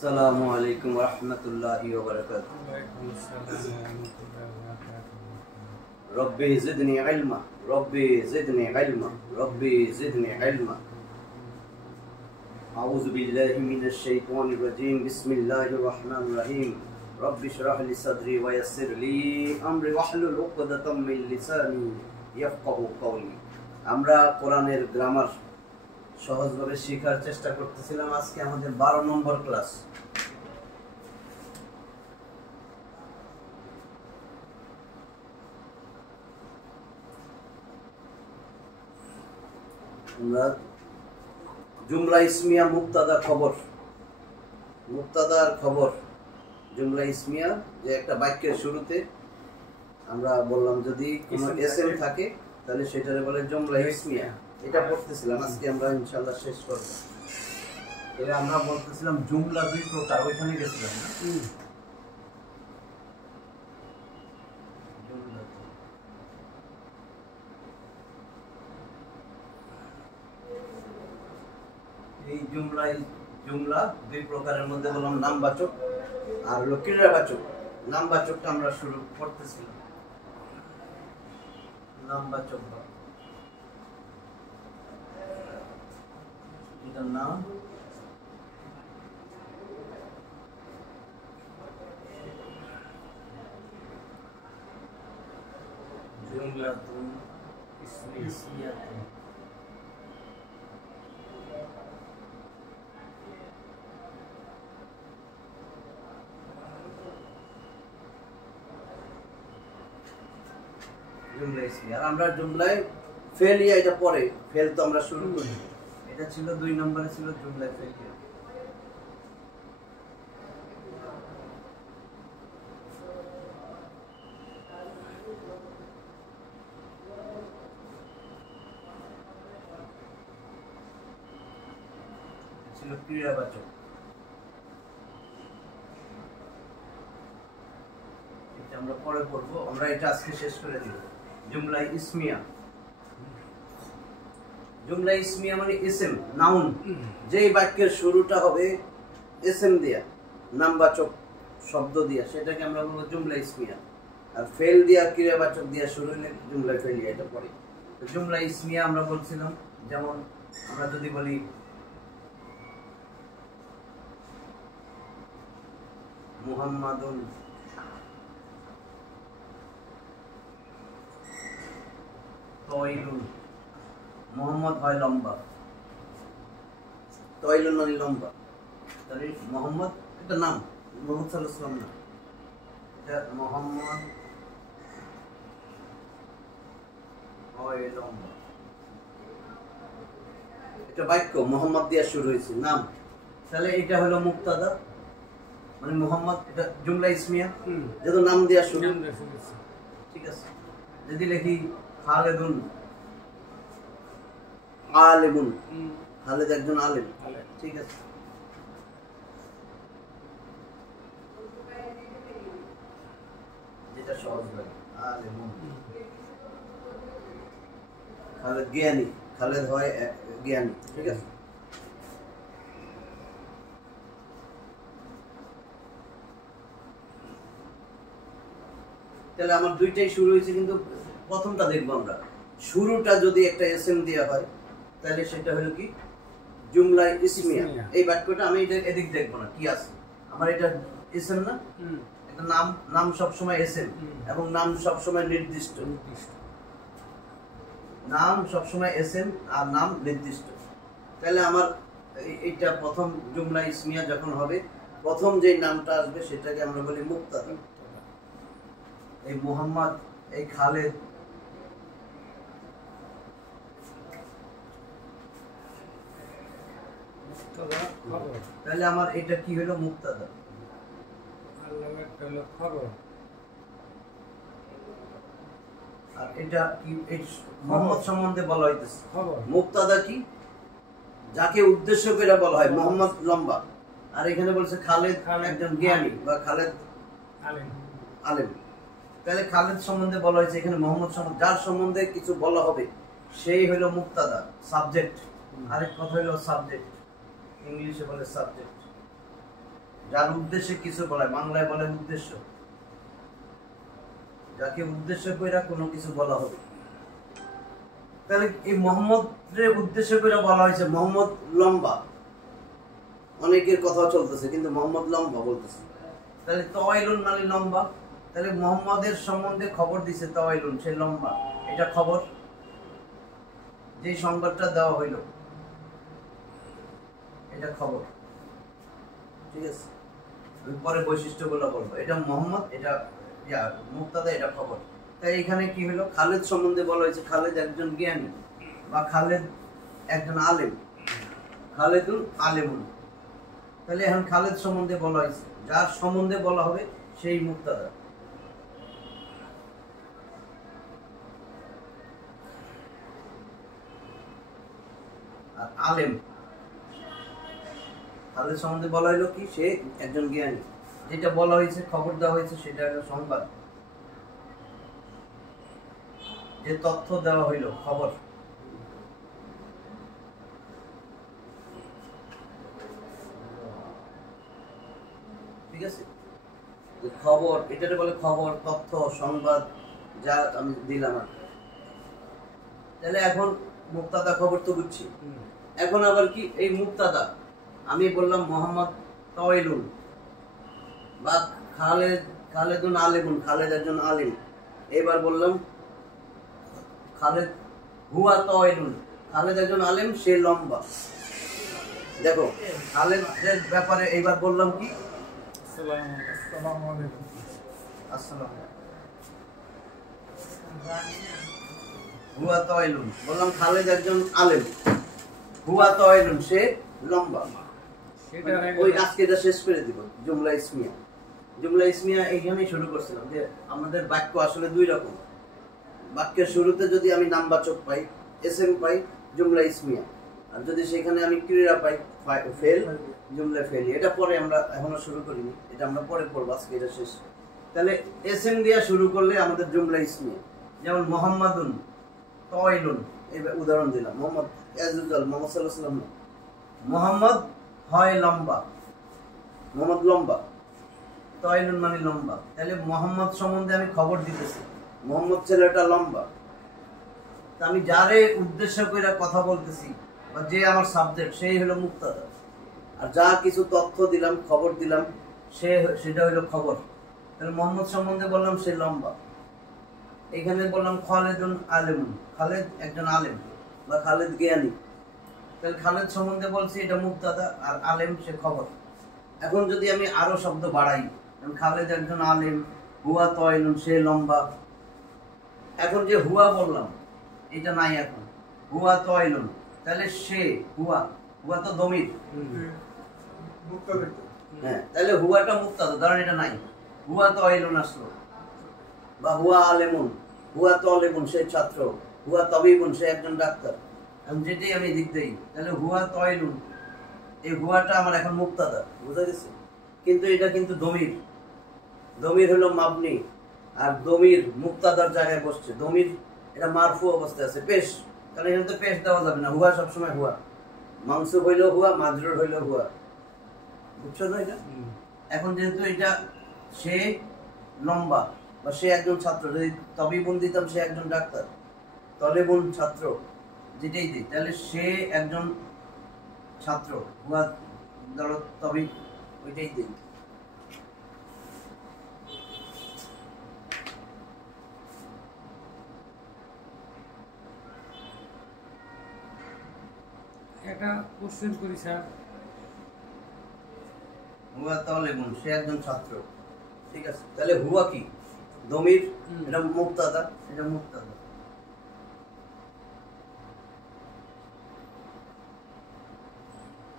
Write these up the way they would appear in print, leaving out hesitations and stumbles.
আসসালামু আলাইকুম ওয়া রাহমাতুল্লাহি ওয়া বারাকাতুহু। রব্বি জিদনি ইলমা, রব্বি জিদনি ইলমা, রব্বি জিদনি ইলমা। আউযু বিল্লাহি মিনাশ শাইতানির রাজীম। বিসমিল্লাহির রাহমানির রহিম। রব্বি ইশরাহ লি সাদরি ওয়া ইয়াসসির লি আমরি ওয়াহলুল উকদাতাম মিন লিসানি ইয়াফকাহু কওলি। আমরা কোরআনের গ্রামার সহজভাবে শেখার চেষ্টা করতেছিলাম। আজকে আমাদের 12 নম্বর ক্লাস। আমরা জুমলা ইসমিয়া মুক্তাদা খবর, মুক্তাদার খবর। জুমলা ইসমিয়া যে একটা বাক্যের শুরুতে আমরা বললাম যদি কোনো এসএম থাকে তাহলে সেটারে বলে জুমলা ইসমিয়া। এটা পড়তেছিলাম, আজকে আমরা ইনশাআল্লাহ শেষ করব। তবে আমরা বলতেছিলাম জুমলা দুই প্রকার, ওইখানে গেছিলাম না? এই জুমলা দুই প্রকারের মধ্যে বললাম নামবাচক আর হলো ক্রিয়াবাচক। নামবাচকটা আমরা শুরু করতেছিলাম। নামবাচক এটা নাম, জুমলাতুন ইসমিয়াতুন। আর আমরা জুমলায় ফেলিয়া, এটা পরে ফেল তো আমরা শুরু করি। এটা ছিল 2 নম্বরে, ছিল জুমলায় ফেলিয়া। ছিল ক্রিয়াবাচক। এটা আমরা পরে পড়বো, আমরা এটা আজকে শেষ করে দিব। জুমলা ইসমিয়া, জুমলা ইসমিয়া মানে ইসম, নাউন। যেই বাক্যের শুরুটা হবে ইসম দিয়া, নামবাচক শব্দ দিয়া, সেটাকে আমরা বলবো জুমলা ইসমিয়া। আর ফেল দিয়া, ক্রিয়াবাচক দিয়া শুরু হলে জুমলা ফেলিয়া, এটা পড়ে। জুমলা ইসমিয়া আমরা বলছিলাম, যেমন আমরা যদি বলি মুহাম্মাদুন তয়লুন। মোহাম্মদ হয় লম্বা, তয়লুন মানে লম্বা। তাহলে মোহাম্মদ এটা নাম, মোহাম্মদ সাল্লাল্লাহু আলাইহি ওয়াসাল্লাম না, এটা মোহাম্মদ হয় লম্বা। এটা বাক্য, মোহাম্মদ দিয়ে শুরু হয়েছে, নাম। তাহলে এটা হলো মুক্তাদা, মানে মোহাম্মদ। এটা জুমলা ইসমিয়া, যেহেতু নাম দিয়ে শুরু। ঠিক আছে, যদি লিখি খালেদুন আলেমুন, খালেদ একজন আলেম। ঠিক আছে, যেটা সহজ লাগে, আলেমুন। খালেদ জ্ঞানী, খালেদ হয় জ্ঞানী। ঠিক আছে, তাহলে আমার দুইটাই শুরু হয়েছে, কিন্তু প্রথমটা দেখবো আমরা। শুরুটা যদি একটা এসএম দেওয়া হয় তাহলে সেটা হলো কি জুমলা ইসমিয়া। এই বাক্যটা আমি এদিক দেখবো না কি আছে, আমার এটা এসএম না, এটা নাম। নাম সবসময় এসএম, এবং নাম সবসময় নির্দিষ্ট। নাম সবসময় এসএম আর নাম নির্দিষ্ট। তাহলে আমার এইটা প্রথম জুমলা ইসমিয়া যখন হবে, প্রথম যে নামটা আসবে সেটাকে আমরা বলি মুক্তাদা। এই মুহাম্মদ, এই খালেদ, তাহলে আমার এটা কি হলো মুক্তাদা। আর এটা কি, এই মোহাম্মদ সম্বন্ধে বলা হইতেছে। মুক্তাদা কি, যাকে উদ্দেশ্য করে বলা হয়। মোহাম্মদ লম্বা, আর এখানে বলছে খালেদ একজন জ্ঞানী বা খালেদ আলেম। তাহলে খালেদ সম্বন্ধে বলা হয়েছে, এখানে মোহাম্মদ সম্বন্ধে, যার সম্বন্ধে কিছু বলা হবে সেই হলো মুক্তাদা, সাবজেক্ট। আরেক কথা হলো সাবজেক্ট, ইংলিশে বলে সাবজেক্ট। যার উদ্দেশ্যে কিছু বলে, বাংলায় বলে উদ্দেশ্য, যাকে উদ্দেশ্য করে কোনো কিছু বলা হবে। তাহলে এই মোহাম্মদের উদ্দেশ্য করে বলা হয়েছে মোহাম্মদ লম্বা, অনেকের কথা চলতেছে কিন্তু মোহাম্মদ লম্বা বলতেছে। তাহলে তাওয়াইলুন মানে লম্বা, তাহলে মোহাম্মদের সম্বন্ধে খবর দিছে তাওয়াইলুন, সে লম্বা, এটা খবর। যে সংবাদটা দেওয়া হইল এটা খবর, ঠিক আছে। আমি পরে বৈশিষ্ট্যগুলো বলবো। এটা মোহাম্মদ, এটা মুক্তাদা, এটা খবর। তাই এখানে কি হলো, খালেদ সম্বন্ধে বলা হয়েছে খালেদ একজন জ্ঞানী বা খালেদ একজন আলেম, খালেদুল আলেমুন। তাহলে এখন খালেদ সম্বন্ধে বলা হয়েছে, যার সম্বন্ধে বলা হবে সেই মুক্তাদা। আর আলেম, খালেদ সম্বন্ধে বলা হইলো কি, সে একজন জ্ঞানী। যেটা বলা হয়েছে, খবর দেওয়া হয়েছে, সেটা হলো সংবাদ, যে তথ্য দেওয়া হইল খবর। ঠিক আছে, খবর এটাকে বলে খবর, তথ্য, সংবাদ, যা আমি দিলাম আর। তাহলে এখন মুক্তাদা খবর তো বুঝছি। এখন আবার কি, এই মুক্তাদা আমি বললাম মোহাম্মদ তাওয়াইলুন বা খালেদুন আলেমুন, খালেদ একজন আলিম। এবার বললাম খালেদ হুয়া তাওয়াইলুন, খালেদ একজন আলেম, সে লম্বা। দেখো খালেদের ব্যাপারে এইবার বললাম কি, হুয়া তাওয়াইলুন, বললাম খালেদ একজন আলেম, হুয়া তাওয়াইলুন, সে লম্বা। ওই আজকে এটা শেষ করে দিব। জুমলা ইসমিয়া, জুমলা ইসমিয়া এইখানেই শুরু করছিলাম যে আমাদের বাক্য আসলে দুই রকম। বাক্যের শুরুতে যদি আমি নামবাচক পাই, এসএম পাই, জুমলা ইসমিয়া। আর যদি সেখানে আমি ক্রিয়া পাই, ফেল, জুমলা ফেলি। এটা পরে আমরা এখনো শুরু করিনি, এটা আমরা পরে পড়বো, আজকে এটা শেষ। তাহলে এসএম দিয়া শুরু করলে আমাদের জুমলা ইসমিয়া। যেমন মোহাম্মদুন তাওয়াইলুন, এই উদাহরণ দিলাম। মোহাম্মদ ইয়াজুজাল, মোহাম্মদ সাল্লাল্লাহু আলাইহি ওয়াসাল্লাম, মোহাম্মদ হয় লম্বা, মোহাম্মদ লম্বা, তাওয়াইলুন মানে লম্বা। তাহলে মোহাম্মদ সম্বন্ধে আমি খবর দিতেছি, মোহাম্মদ ছেলেটা লম্বা। তা আমি যারে উদ্দেশ্য করে কথা বলতেছি বা যে আমার সাবজেক্ট, সেই হলো মুক্তাদা। আর যা কিছু তথ্য দিলাম, খবর দিলাম, সেটা হলো খবর। তাহলে মোহাম্মদ সম্বন্ধে বললাম সে লম্বা। এখানে বললাম খালেদুন আলেমুন, খালেদ একজন আলেম বা খালেদ জ্ঞানী। তাহলে খালেদ সম্বন্ধে বলছি, এটা মুক্তাদা, আর আলেম সে খবর। এখন যদি আমি আরো শব্দ বাড়াই, খালেদ একজন আলেম, হুয়া তাওয়াইলুন, সে লম্বা। এখন যে হুয়া বললাম, এটা নাই এখন, হুয়া তাওয়াইলুন, তাহলে সে হুয়া, হুয়া তো দমির, হ্যাঁ, তাহলে হুয়াটা মুক্তাদা, কারণ এটা নাই। হুয়া তাওয়াইলুন আসলো, বা হুয়া আলেমুন, হুয়া তাওয়ালিবুন, সে ছাত্র, হুয়া তাবিবুন, সে একজন ডাক্তার। যেটাই আমি দিক দেই, তাহলে হুয়া তাওয়াইলুন, এই হুয়াটা আমার এখন মুক্তাদা, বুঝা গেছে? কিন্তু এটা কিন্তু দমির, দমির হলো মাবনি, আর দমির মুক্তাদার জায়গায় বসছে। দমির এটা মারফু অবস্থায় আছে, পেশ, কারণ এখানে তো পেশ দেওয়া যাবে না। হুয়া সবসময় হুয়া, মানসুব হইলেও হুয়া, মাজরুর হইলেও হুয়া, বুঝছো তো এটা? এখন যেহেতু এটা সে লম্বা বা সে একজন ছাত্র, যদি তবিবুন দিতাম সে একজন ডাক্তার, তলেবুন ছাত্র, যেটাই দিই, তাহলে সে একজন ছাত্র, হুয়া ধরো তবিব, ওইটাই দিই। একটা কোশ্চেন করি স্যার, হুয়া তালেবুন, সে একজন ছাত্র, ঠিক আছে। তাহলে হুয়া কি দমির, এটা মুক্তাদা, এটা মুক্তাদা।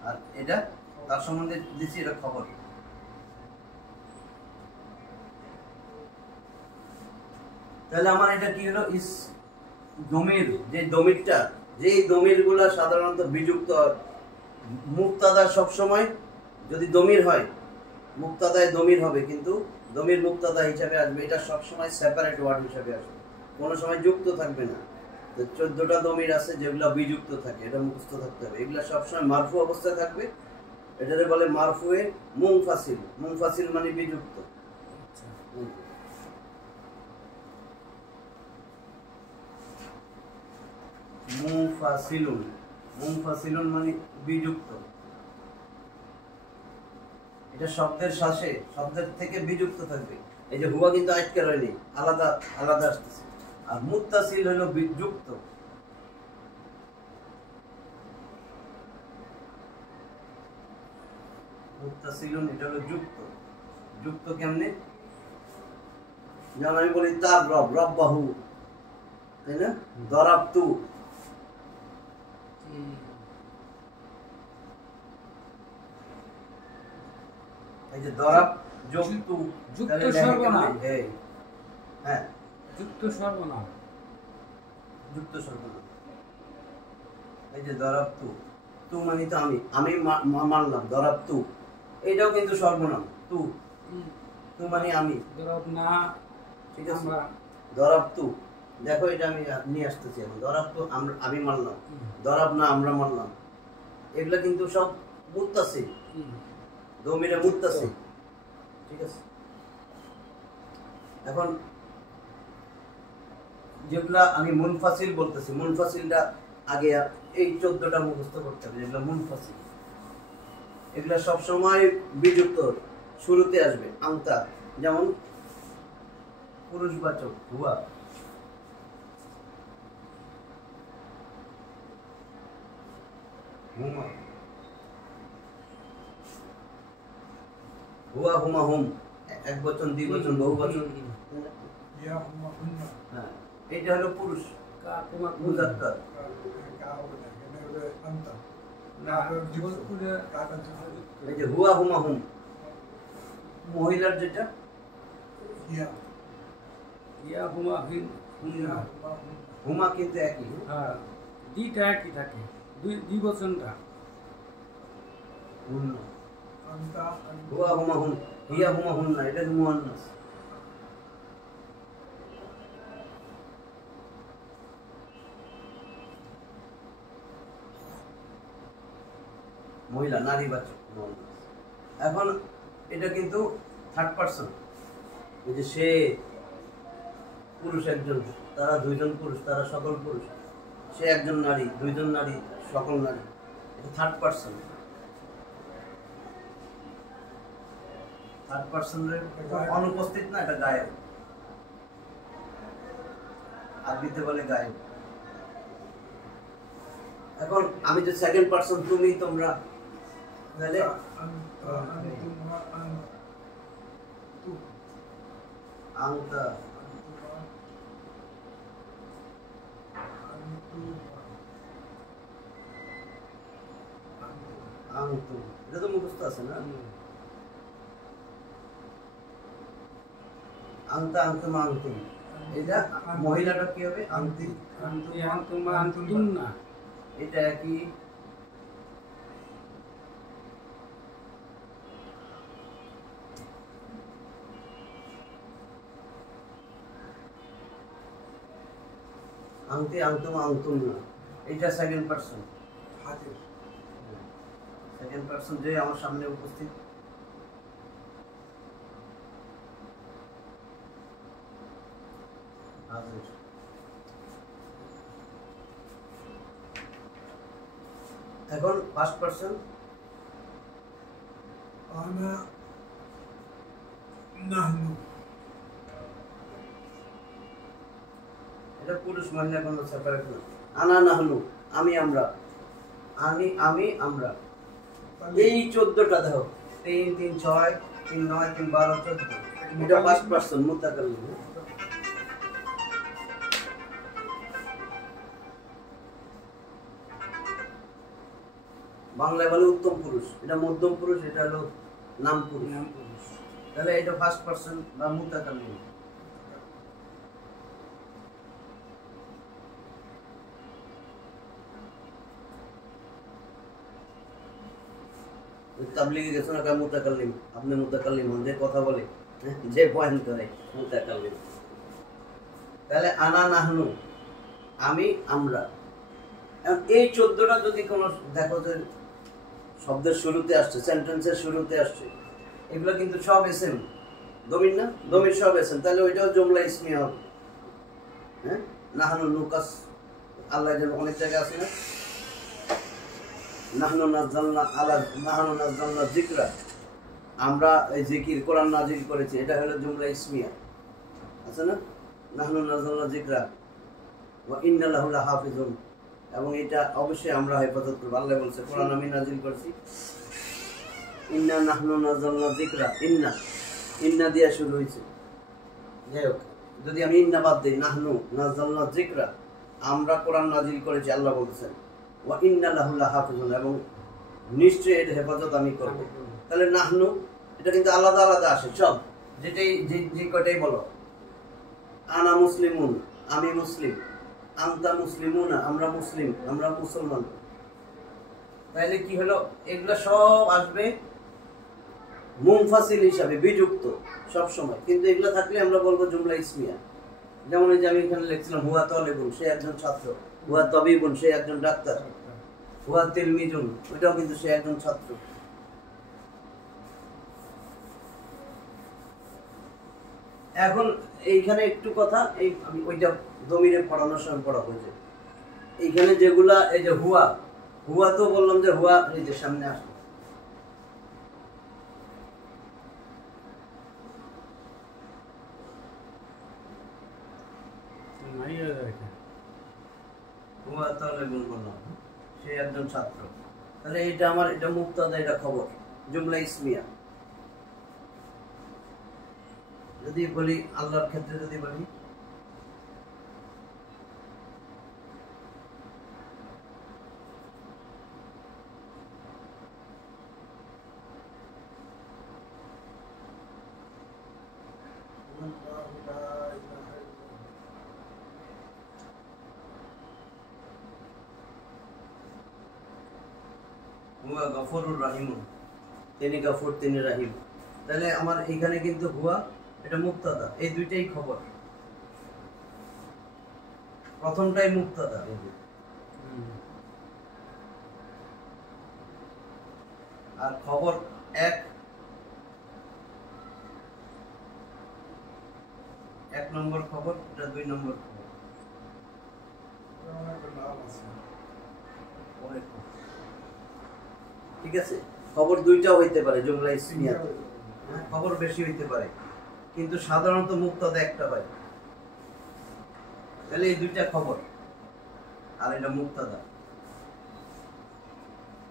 আর এটা তার সম্বন্ধে দিচ্ছি, এটা খবর। তাহলে আমার এটা কি হলো, ইস দমির, যে দমিরটা, যে দমির গুলা সাধারণত বিযুক্ত। মুক্তাদা সবসময় যদি দমির হয়, মুক্তাদায় দমির হবে, কিন্তু দমির মুক্তাদা হিসাবে আসবে, এটা সবসময় সেপারেট ওয়ার্ড হিসাবে আসবে, কোনো সময় যুক্ত থাকবে না। তো 14টা দমির আছে যেগুলো বিযুক্ত থাকে, এটা মুখস্থ থাকতে হবে। এগুলা সবসময় মারফু অবস্থায় থাকবে, এটারে বলে মারফুয়ে মুনফাসিল। মুনফাসিল মানে বিযুক্ত। আচ্ছা মুনফাসিলুন, মুনফাসিলুন মানে বিযুক্ত। এটা শব্দের শ্বাসে, শব্দের থেকে বিযুক্ত থাকবে। এই যে হুয়া কিন্তু আটকে রয়নি, আলাদা আলাদা আসতেছে। আর মুত্তাসিল হলো যুক্ত। মুত্তাসিলুন এটা হলো যুক্ত। যুক্ত কেমনে? যেমন আমি বলি তার রব, রব্বাহু, তাই না? দরাবতু, এই যে দরাব যুক্ত, যুক্ত তাহলে দেখেন সর্বনাম। কেমনে? এই, হ্যাঁ, যুক্ত সর্বনাম। যুক্ত সর্বনাম। এই যে দরাবতু, তু মানে তো আমি, আমি মানলাম দরাবতু, এইটাও কিন্তু সর্বনাম। তু, তু মানে আমি, দরব না, ঠিক আছে? আমরা দরাবতু, দেখো এটা আমি নিয়ে আসতেছি এখন। দরাবতু আমি মানলাম, দরাব না আমরা মানলাম, এগুলা কিন্তু সব মুত্তাসিল, দমিরে মুত্তাসিল, ঠিক আছে? এখন যেগুলা আমি মুনফাসিল বলতেছি, মুনফাসিলটা আগে এই 14টা মুখস্থ করতে হবে। যেগুলা মুনফাসিল, এগুলা সবসময় বিযুক্ত শুরুতে আসবে। আংতা, যেমন পুরুষবাচক হুয়া, হুমা, হুয়া, হুমা, হুম, এক বচন, দ্বি বচন, বহু বচন। হ্যাঁ, এটা হলো পুরুষ মুজাক্কার। এই যে হুয়া, হুমা, হুম, মহিলার যেটা ইয়া হুমা হিন, হুমা কিন্তু একই। হ্যাঁ, দুইটা একই থাকে, দুই বচনটা। হুম, হুয়া, হুমা, হুম, হিয়া, হুমা, হুম না, এটা মুয়ান্নাস। মহিলা, নারীবাচক মুয়ান্নাস। এখন এটা কিন্তু থার্ড পারসন। এই যে সে পুরুষ একজন, তারা দুইজন পুরুষ, তারা সকল পুরুষ, সে একজন নারী, দুইজন নারী, সকল নারী, এটা থার্ড পারসন। থার্ড পারসনের অনুপস্থিত না, এটা গায়েব। আরবিতে বলে গায়েব। এখন আমি যে সেকেন্ড পারসন, তুমি, তোমরা, তাহলে আংতা, আংতু, এটা তো মুখস্থ আছে না? আংতা, আংতুম, আংতুম, এটা মহিলাটা কি হবে? আংতি, আন্তুম না, এটা কি? আংতি, আংতুম, আংতুম না, এটা সেকেন্ড পারসন। সেকেন্ড পারসন যে আমার সামনে উপস্থিত, হাজির। এখন ফার্স্ট পারসন, أنا نحن এটা পুরুষ মহিলা কোনো সেপারেট না। আনা নাহনু, আমি আমরা, আমি আমরা, এই 14টা দেখো, 3 3 6 3 9 3 12 14, এটা ফার্স্ট পারসন মুতাকাল্লিম। বাংলায় বলে উত্তম পুরুষ, এটা মধ্যম পুরুষ, এটা হলো নাম পুরুষ। তাহলে এটা ফার্স্ট পারসন বা মুতাকাল্লিম। তাবলিগে গেছো না, মুতাকাল্লিম, আপনি মুতাকাল্লিম হন, যে কথা বলে, যে পয়েন্ট করে, মুতাকাল্লিম। তাহলে আনা নাহনু, আমি আমরা। এই 14টা যদি কোনো দেখো যে শব্দের শুরুতে আসছে, সেন্টেন্সের শুরুতে আসছে, এগুলো কিন্তু সব এসএম দমির না, দমির সব এসএম, তাহলে ওইটাও জুমলা ইসমিয়া হবে। হ্যাঁ, নাহনু নুকাস, আল্লাহ যেন অনেক জায়গায় আছে না, নাহনু নাজ্জালনা যিকরা, আমরা এই জিকির কোরআন নাজিল করেছি, এটা হলো জুমলা ইসমিয়া আছে না, নাহনু নাজ্জালনা যিকরা ওয়া ইন্না লাহু লাহাফিজুন, এবং এটা অবশ্যই আমরা হেফাজত করব। আল্লাহ বলছে কোরআন আমি নাজিল করছি, ইন্না নাহনু নাজ্জালনা যিকরা, ইন্না দিয়া শুরু হয়েছে। যাই হোক, যদি আমি ইন্না বাদ দিই, নাহনু নাজ্জালনা যিকরা, আমরা কোরআন নাজিল করেছি, আল্লাহ বলছেন ওয়া ইন্না লাহু লাহাফিজুন, এবং নিশ্চয়ই এর হেফাজত আমি করব। তাহলে নাহনু এটা কিন্তু আলাদা আলাদা আসে সব, যেটাই যে কটাই বলো, আনা মুসলিমুন আমি মুসলিম, আনতা মুসলিমুনা আমরা মুসলিম, আমরা মুসলমান। তাহলে কি হলো, এগুলো সব আসবে মুনফাসিল হিসাবে, বিযুক্ত সব সময়, কিন্তু এগুলো থাকলে আমরা বলবো জুমলা ইসমিয়া। যেমন এই যে আমি এখানে লিখছিলাম হুয়া তালিবুন, সে একজন ছাত্র, হুয়া তাবিবুন, সে একজন ডাক্তার, হুয়া তিলমিজুন, ওইটাও কিন্তু সে একজন ছাত্র। এখন এইখানে একটু কথা, এই আমি ওইটা দমিরে পড়ানোর সময় পড়া হয়েছে, এইখানে যেগুলা এই যে হুয়া তো বললাম যে হুয়া এই যে সামনে আসে, হুয়া তালিবুন বললাম, সে একজন ছাত্র, তাহলে এটা আমার, এটা মুবতাদা, এটা খবর, জুমলা ইসমিয়া। যদি বলি আল্লাহর ক্ষেত্রে, যদি বলি হুয়া গফুরুর রাহিমুন, তিনি গফুর তিনি রাহিম, তাহলে আমার এখানে কিন্তু হুয়া এটা মুবতাদা, এই দুইটাই খবর, প্রথমটাই মুবতাদা, আর খবর এক নম্বর খবর, এটা 2 নম্বর খবর। ঠিক আছে, খবর দুইটাও হইতে পারে জুমলা ইসমিয়া, খবর বেশি হইতে পারে, কিন্তু সাধারণত মুবতাদা একটা হয়। তাহলে এই দুইটা খবর আর এটা মুবতাদা।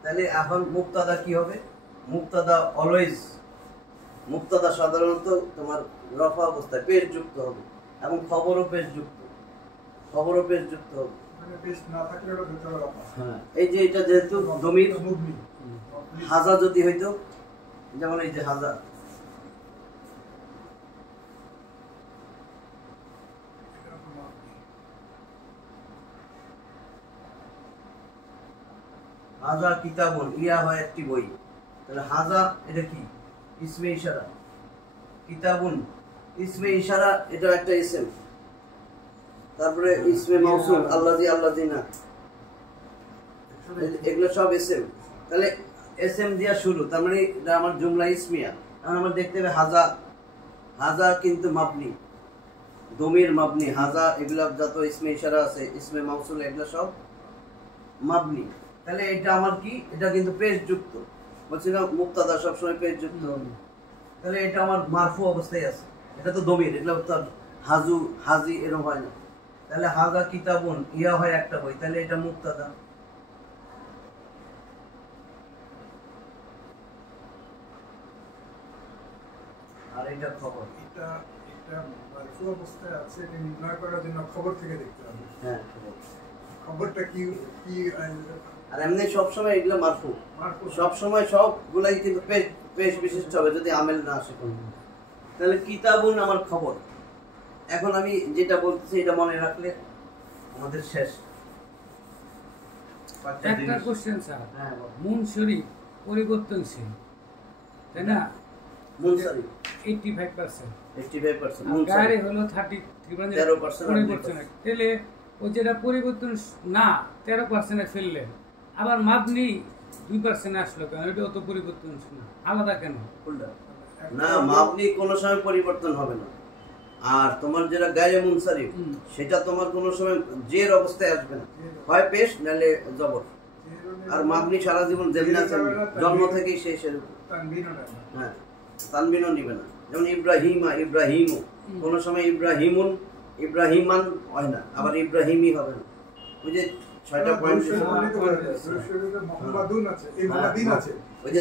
তাহলে এখন মুবতাদা কি হবে, মুবতাদা অলওয়েজ, মুবতাদা সাধারণত তোমার রফা অবস্থায় পেশ যুক্ত হবে, এবং খবরও পেশ যুক্ত, খবরও পেশ যুক্ত হবে। হ্যাঁ, এই যে এটা যেহেতু দমির, হাজা যদি হইতো, যেমন এই যে হাজা, হাজা কিতাবুন, ইয়া হয় একটি বই, তাহলে হাজা এটা কি, ইসমে ইশারা, কিতাবুন ইসমে ইশারা, এটা একটা ইসম, তারপরে ইসমে মাউসুল আল্লাজি আল্লাজিনা, এগুলো সব ইসম। তাহলে এসএম দিয়া শুরু, তার মানে এটা আমার জুমলা ইসমিয়া। এখন আমরা দেখতে হবে হাজা কিন্তু মাবনি, দমির মাবনি, হাজা এগুলা যত ইসমে ইশারা আছে, ইসমে মাউসুল, এগুলো সব মাবনি। তাহলে এটা আমার কি, এটা কিন্তু পেশ যুক্ত, বলছি না মুবতাদা সবসময় পেশ যুক্ত হবে। তাহলে এটা আমার মারফু অবস্থায় আছে, এটা তো দমির, এগুলো তো হাজু হাজি এরকম হয় না। তাহলে হাজা কিতাবুন, ইয়া হয় একটা বই, তাহলে এটা মুবতাদা। আর এটা খবর, এটা মারফু অবস্থায় আছে, এটা নির্ণয় করার জন্য খবর থেকে দেখতে হবে। হ্যাঁ, খবরটা কি কি, আর এমনি সবসময় এগুলো মারফু, সবসময় সবগুলাই কিন্তু পেশ বিশিষ্ট হবে যদি আমেল না আসে কোনো। তাহলে কিতাবুন আমার খবর। এখন আমি যেটা বলতেছি এটা মনে রাখলে আমাদের শেষ। একটা কোশ্চেন স্যার, হ্যাঁ, মুন শরীফ পরিবর্তনশীল, তাই না? মুনসারি 85%, 85%, গাড়ি হলো 33, মানে 13% পরিবর্তন। তাহলে ও যেটা পরিবর্তন না 13% ফেললেন, আবার মাবনি 2% আসলো কেন? এটাও তো পরিবর্তনশীল না, আলাদা কেন? কোনটা? না, মাবনি কোনো সময় পরিবর্তন হবে না। আর তোমার যেটা গায়ে মুনসারিফ, সেটা তোমার কোনো সময় জের অবস্থায় আসবে না, হয় পেশ নাহলে জবর। আর মাবনি সারা জীবন যেমনি আছে, জন্ম থেকেই সেই সেরকম। হ্যাঁ, তানবিনও নিবে না। যেমন ইব্রাহিমা, ইব্রাহিমু, কোনো সময় ইব্রাহিমুন, ইব্রাহিমান হয় না, আবার ইব্রাহিমই হবে না। ওই যে 6টা পয়েন্ট, ওই যে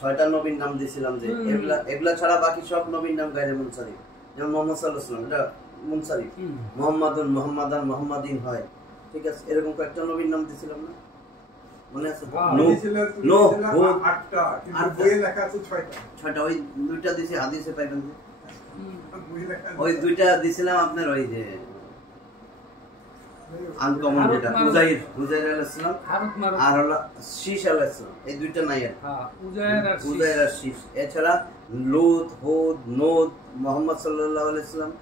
6টা নবীর নাম দিয়েছিলাম, যে এগুলা ছাড়া বাকি সব নবীর নাম গায়রে মুনসারিফ। যেমন মোহাম্মদ সাল্লাল্লাহু আলাইহি ওয়াসাল্লাম, এটা মুনসারিফ। মুহাম্মাদুন, মুহাম্মাদান, মুহাম্মাদিন হয়। ঠিক আছে, এরকম কয়েকটা নবীর নাম দিয়েছিলাম না, মনে আছে? নূহ, হুদ, 8টা, কিন্তু বইয়ে লেখা আছে 6টা। ওই 2টা দিয়েছি, হাদিসে পাইবেন যে ওই 2টা দিয়েছিলাম আপনার, ওই যে আনকমন যেটা উজাইর আলাইহিস সালাম আর হলো শীশ আলাইহিস সালাম, এই 2টা নাই আর। উজাইর আর শীশ। এছাড়া লূত, হুদ, নূহ, মুহাম্মদ সাল্লাল্লাহু আলাইহি সাল্লাম,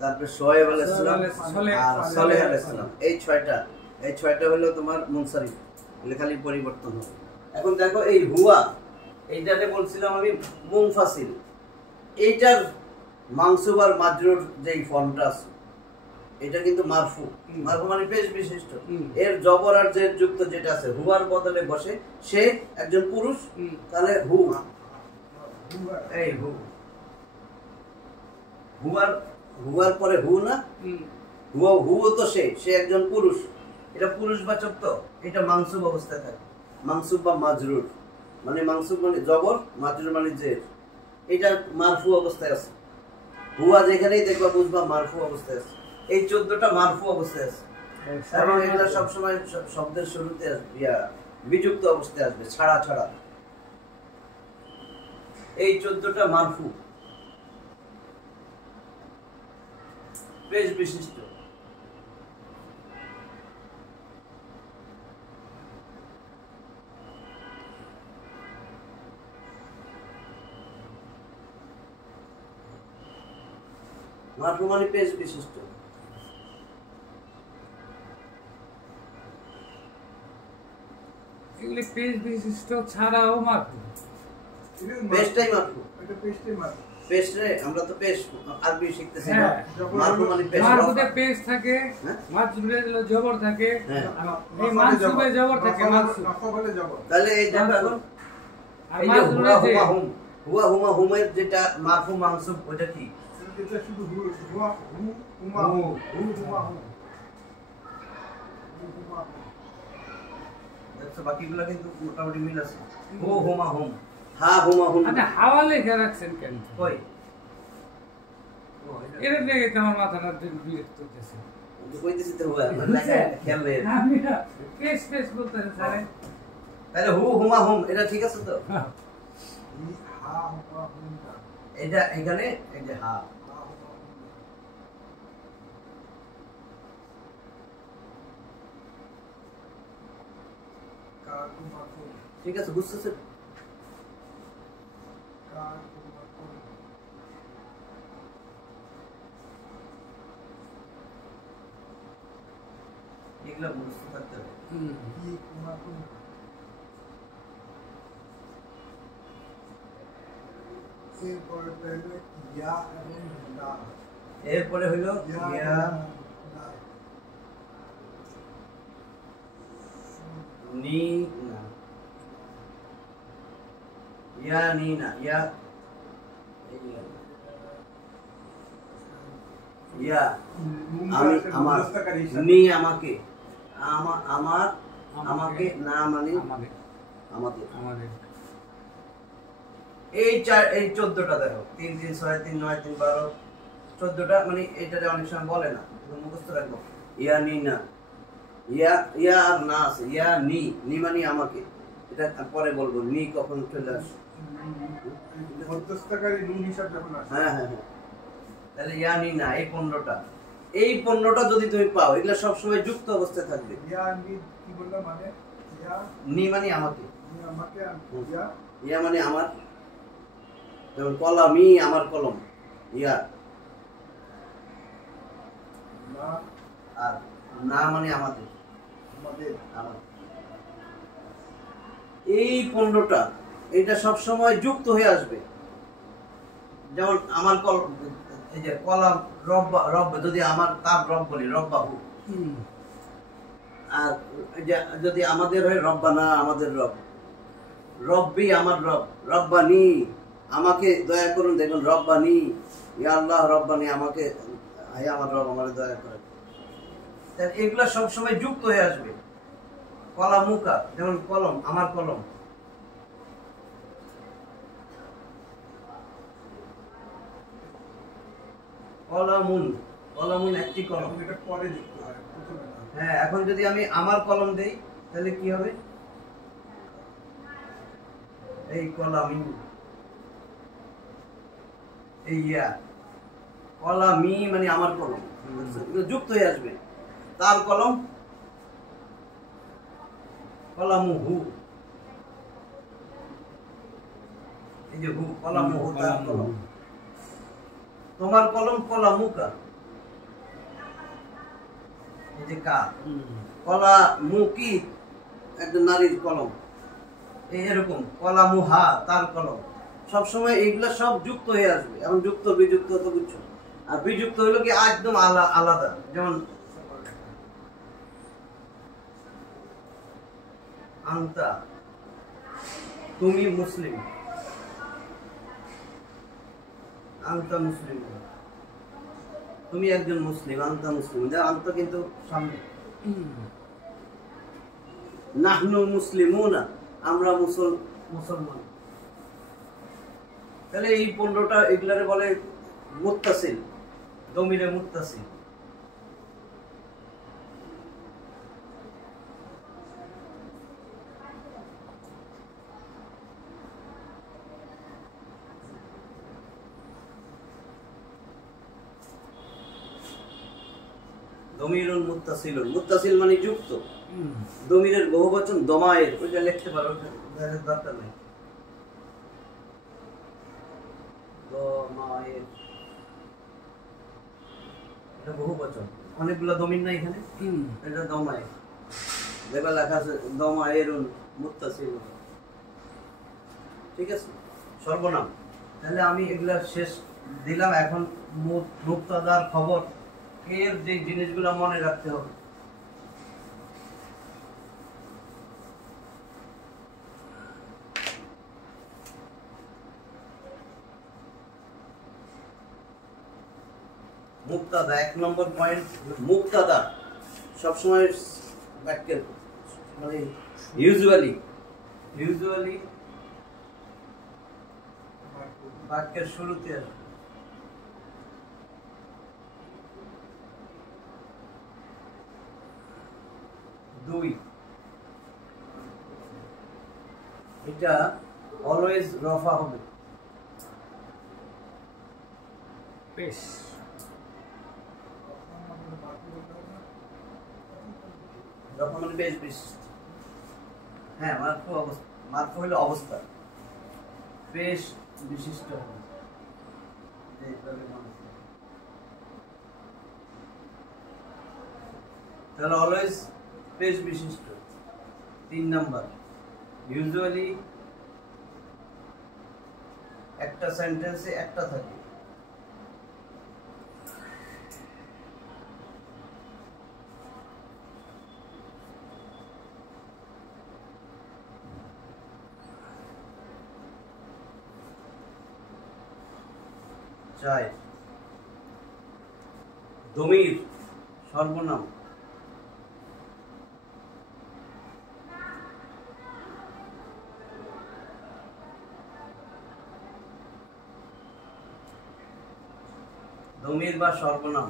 তারপর শোয়েব আলাইহিস সালাম আর সালেহ আলাইহিস সালাম, এই 6টা হলো তোমার মুনসারিফ, এগুলো খালি পরিবর্তন হবে। এখন দেখো এই হুয়া, এইটাতে বলছিলাম আমি মুনফাসিল, এইটার মানসুব আর মাজরুর যেই ফর্মটা আছে, এটা কিন্তু মারফু। মারফু মানে পেশ বিশিষ্ট। এর জবর আর জের যুক্ত যেটা আছে, হুয়ার বদলে বসে, সে একজন পুরুষ, তাহলে হু, এই হু, হুয়ার পরে হু না, হুও তো সে একজন পুরুষ, এটা পুরুষবাচক, তো এটা মানসুব অবস্থায় থাকে। মানসুব বা মাজরুর মানে, মানসুব মানে জবর, মাজরুর মানে জের, এটা মারফু অবস্থায় আছে। হুয়া যেখানেই দেখবা বুঝবা মারফু অবস্থায় আছে। এই 14টা মারফু অবস্থায় আছে, এবং এগুলো সবসময় শব্দের শুরুতে বিযুক্ত অবস্থায় আসবে, ছাড়া। এই 14টা মারফু, পেশ বিশিষ্ট। মারফু মানে পেশ বিশিষ্ট। এগুলি পেশ বিশিষ্ট ছাড়াও মারফু, পেশটাই মারফু, এটা পেশটাই মারফু। পেশ রে, আমরা তো পেশ আরবি শিখতেছি না। মারফু মানে পেশ, মারফুতে পেশ থাকে, মাজরুরে জবর থাকে, এই মানসুবে জবর থাকে, মানসুব নফলে জবর। তাহলে এই দেখো এখন এই যে হুয়া হুমা হুমের যেটা মারফু মানসুব, ওটা কি? এটা শুধু হুয়া হুমা হুমা। দেখছো বাকিগুলো কিন্তু মোটামুটি মিল আছে। হু হুমা হুম, হা হুমা হুম। আচ্ছা, হাওয়া লেখা রাখছেন কেন? কই এর লেগে তো আমার মাথাটা বিরক্ত হচ্ছে। কইতেছি তো হুয়া লেখা খেয়াল নেই। আমি না পেশ বলতেন স্যার। তাহলে হু হুমা হুম, এটা ঠিক আছে তো? হ্যাঁ, হা হুমা হুম, এটা এখানে এই যে হা, ঠিক আছে, বুঝতেছে? এগুলা বুঝতে থাকতে হবে। এরপরে হইল ইয়া, নি না, ইয়া নি না, ইয়া ইয়া আমি, আমার, নি আমাকে, আমার আমাকে, না মানে আমাদের। এই 14টা দেখো, 3 3 6 3 9 3 12, 14টা মানে এইটারে অনেক সময় বলে না, মুখস্থ রাখবো। ইয়া নি না, ইয়া আর না আছে, ইয়া নি মানে আমাকে, এটা পরে বলবো। নি কখন চলে আসে, মধ্যস্থকারী নুন হিসাব যখন আসে। হ্যাঁ, তাহলে ইয়া নি না, এই 15টা যদি তুমি পাও, এগুলা সব সময় যুক্ত অবস্থায় থাকবে। ইয়া নি কি বললা মানে? নি মানে আমাকে, ইয়া মানে আমার, যেমন কলমি, আমার কলম, ইয়া। আর না মানে আমাদের, এই 15টা এটা সব সময় যুক্ত হয়ে আসবে। যেমন আমার এই যে কলাম রব্বা, রব্বা যদি আমার তার রব বলি রব্বাহু, আর যদি আমাদের হয় রব্বানা আমাদের রব, রব্বি আমার রব, রব্বানি আমাকে দয়া করুন, দেখুন রব্বানি ইয়া আল্লাহ রব্বানি আমাকে, হে আমার রব আমাকে দয়া করেন। এগুলা সবসময় যুক্ত হয়ে আসবে। কলামুকা যেমন কলম, আমার কলম, কলামুন, কলামুন একটি কলম, এটা পরে যুক্ত হয়, প্রথমে না। হ্যাঁ এখন যদি আমি আমার কলম দেই তাহলে কি হবে, এই কলামি, এই ইয়া কলামি মানে আমার কলম যুক্ত হয়ে আসবে। তার কলম কলামুহু, এই যে হু কলামুহু তার কলম। তোমার কলম কলামুকা, এই যে কা কলামুকি একজন নারীর কলম, এরকম কলামুহা তার কলম। সবসময় এইগুলা সব যুক্ত হয়ে আসবে। এখন যুক্ত বিযুক্ত তো বুঝছো, আর বিযুক্ত হইলো কি একদম আলাদা। যেমন আন্তা তুমি মুসলিম, আন্তা মুসলিম, তুমি একজন মুসলিম, আন্তা মুসলিম, আন্তা কিন্তু সামনে। নাহনু মুসলিমুনা আমরা মুসলমান। তাহলে এই 15টা এগুলারে বলে মুত্তাসিল, দমিরে মুত্তাসিল। দমিরুল মুত্তাসিলুন, মুত্তাসিল মানে যুক্ত। দমিরের বহুবচন দমায়ের, ওইটা লিখতে পারো, দরকার নেই। দমায়ের এটা বহুবচন, অনেকগুলো দমির নাই এখানে, এটা দমায়ের, যেটা লেখা আছে দমায়েরুন মুত্তাসিলুন, ঠিক আছে, সর্বনাম। তাহলে আমি এগুলা শেষ দিলাম। এখন মুক্তাদার খবর এর যে জিনিসগুলো মনে রাখতে হবে। মুক্তাদা 1 নম্বর পয়েন্ট, মুক্তাদা সবসময় বাক্যের মানে ইউজুয়ালি বাক্যের শুরুতে আসবে। দুই, এটা অলওয়েজ রফা হবে। পেশ রফা মানে বেশ বিশিষ্ট, হ্যাঁ মারফু হলো অবস্থা, বেশ বিশিষ্ট হবে। তাহলে অলওয়েজ বেশ বিশিষ্ট। 3 নাম্বার, ইউজুয়ালি একটা সেন্টেন্সে একটা থাকে। চাই দমির সর্বনাম, দমির বা সর্বনাম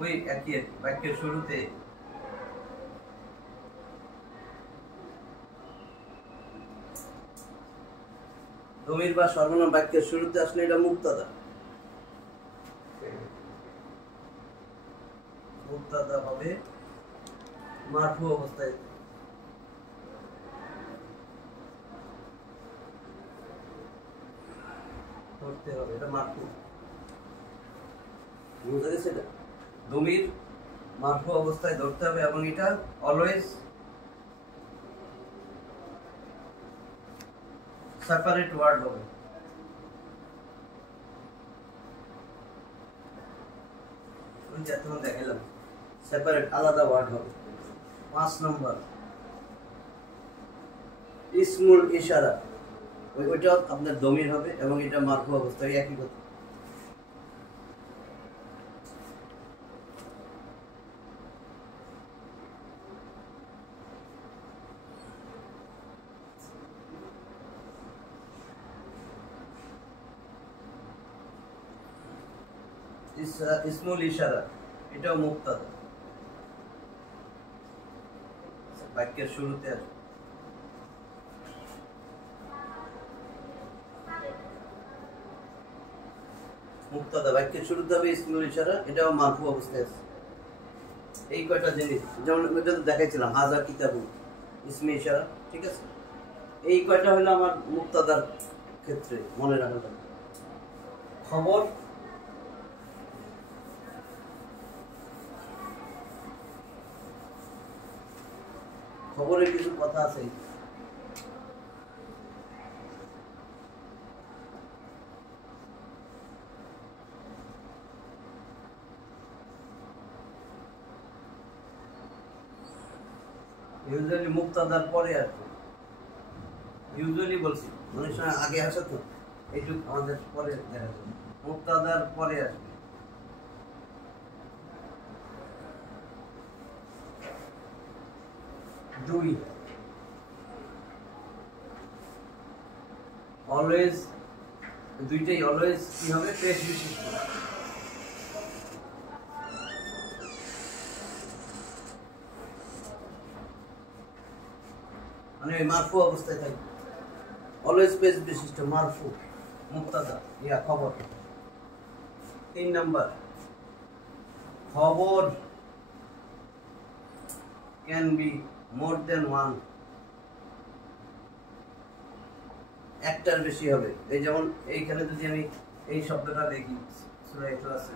ওই একই বাক্যের শুরুতে দমির বা সর্বনাম বাক্যের শুরুতে আসলে এটা মুক্তাদা। মুক্তাদা হবে মারফু অবস্থায়, করতে হবে, এটা মারফু। বুঝা গেছে? এটা দমির মারফু অবস্থায় ধরতে হবে এবং এটা অলওয়েজ সেপারেট ওয়ার্ড হবে। দেখালাম সেপারেট আলাদা ওয়ার্ড হবে। 5 নম্বর ইসমুল ইশারা, ওইটা আপনার দমির হবে এবং এটা মারফু অবস্থায় একই কথা। ইসমুল ইশারা এটাও মুক্তাদা, বাক্যের শুরুতে আসে। মুক্তাদা বাক্যের শুরুতে হবে ইসমুল ইশারা, এটাও মারফু অবস্থায় আছে। এই কয়টা জিনিস যেমন ওইটা তো দেখাইছিলাম, হাজার কিতাবু ইসমে ইশারা, ঠিক আছে। এই কয়টা হলো আমার মুক্তাদার ক্ষেত্রে মনে রাখা যাবে। খবর, খবরের কিছু কথা আছে। ইউজুয়ালি মুক্তাদার পরে আসবে, ইউজুয়ালি বলছি অনেক সময় আগে আসে তো, এইটুকু আমাদের পরে দেখা যাবে, মুক্তাদার পরে আসবে। দুই, অলওয়েজ, দুইটাই অলওয়েজ কি হবে, পেশ বিশিষ্ট। মানে মারফু অবস্থায় থাকবে, অলওয়েজ পেশ বিশিষ্ট, মারফু, মুক্তাদা ইয়া খবর। 3 নাম্বার খবর can be more than one, একটার বেশি হবে। এই যেমন এইখানে যদি আমি এই শব্দটা দেখি সূরা ইখলাসে,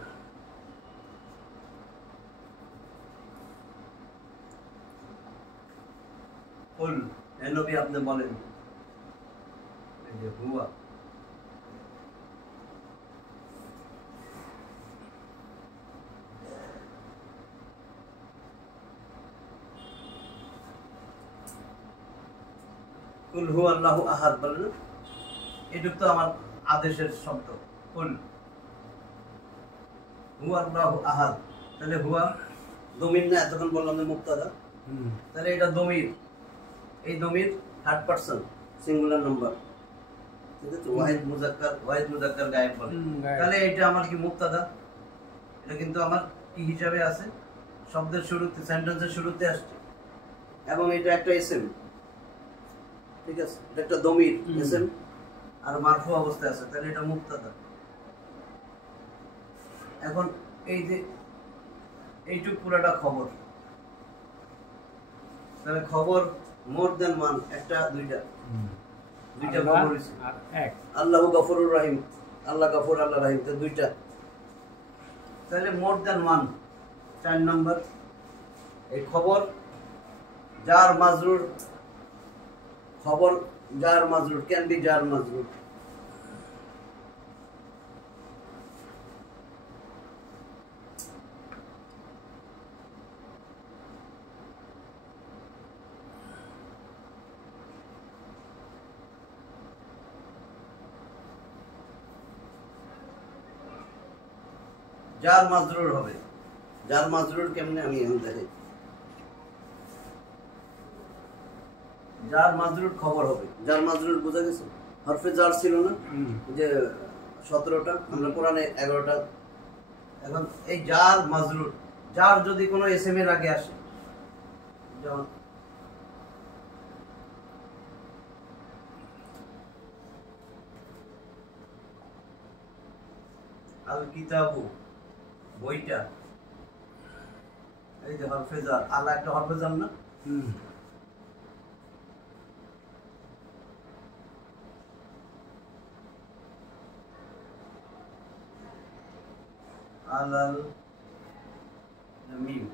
কুল, এ নবী আপনি বলেন, এই যে হুয়া, কুল হুয়া আল্লাহু আহাদ বলেন, এটুক তো আমার আদেশের শব্দ। কুল হুয়া আল্লাহু আহাদ, তাহলে হুয়া দমির না, এতক্ষণ বললাম যে মুক্তাদা, তাহলে এটা দমির, এই দমির থার্ড পারসন সিঙ্গুলার নাম্বার, ঠিক আছে। ওয়াহিদ মুযাক্কার গায়েব বলে, তাহলে এটা আমার কি মুক্তাদা, এটা কিন্তু আমার কি হিসাবে আছে, শব্দের শুরুতে, সেন্টেন্সের শুরুতে আসছে, এবং এটা একটা এসএম, ঠিক আছে, এটা একটা দমির এসএম আর মারফু অবস্থায় আছে, তাহলে এটা মুক্তাদা। এখন এই যে এইটুক পুরাটা খবর, তাহলে খবর মোর দেন ওয়ান, একটা দুইটা, দুইটা খবর হইছে। আর এক, আল্লাহু গফুরুর রহিম, আল্লাহ গফুর আল্লাহ রহিম, তো দুইটা, তাহলে মোর দেন ওয়ান। 4 নম্বর এই খবর জার মাজরুর, খবর জার মাজরুর, ক্যান বি জার মাজরুর। জার মাজরুর হবে, জার মাজরুর কেমনে আমি এখন দেখাই। জার মাজরুর খবর হবে, জার মাজরুর বোঝা গেছে, হরফে জার ছিল না যে 17টা, আমরা কোরআনে 11টা। এখন এই জার মাজরুর, জার যদি কোনো এসএম এর আগে আসে, যেমন আল কিতাবু, বইটা, এই যে হরফে জার, আল্লাহ একটা হরফে জার না, আলাল মিম,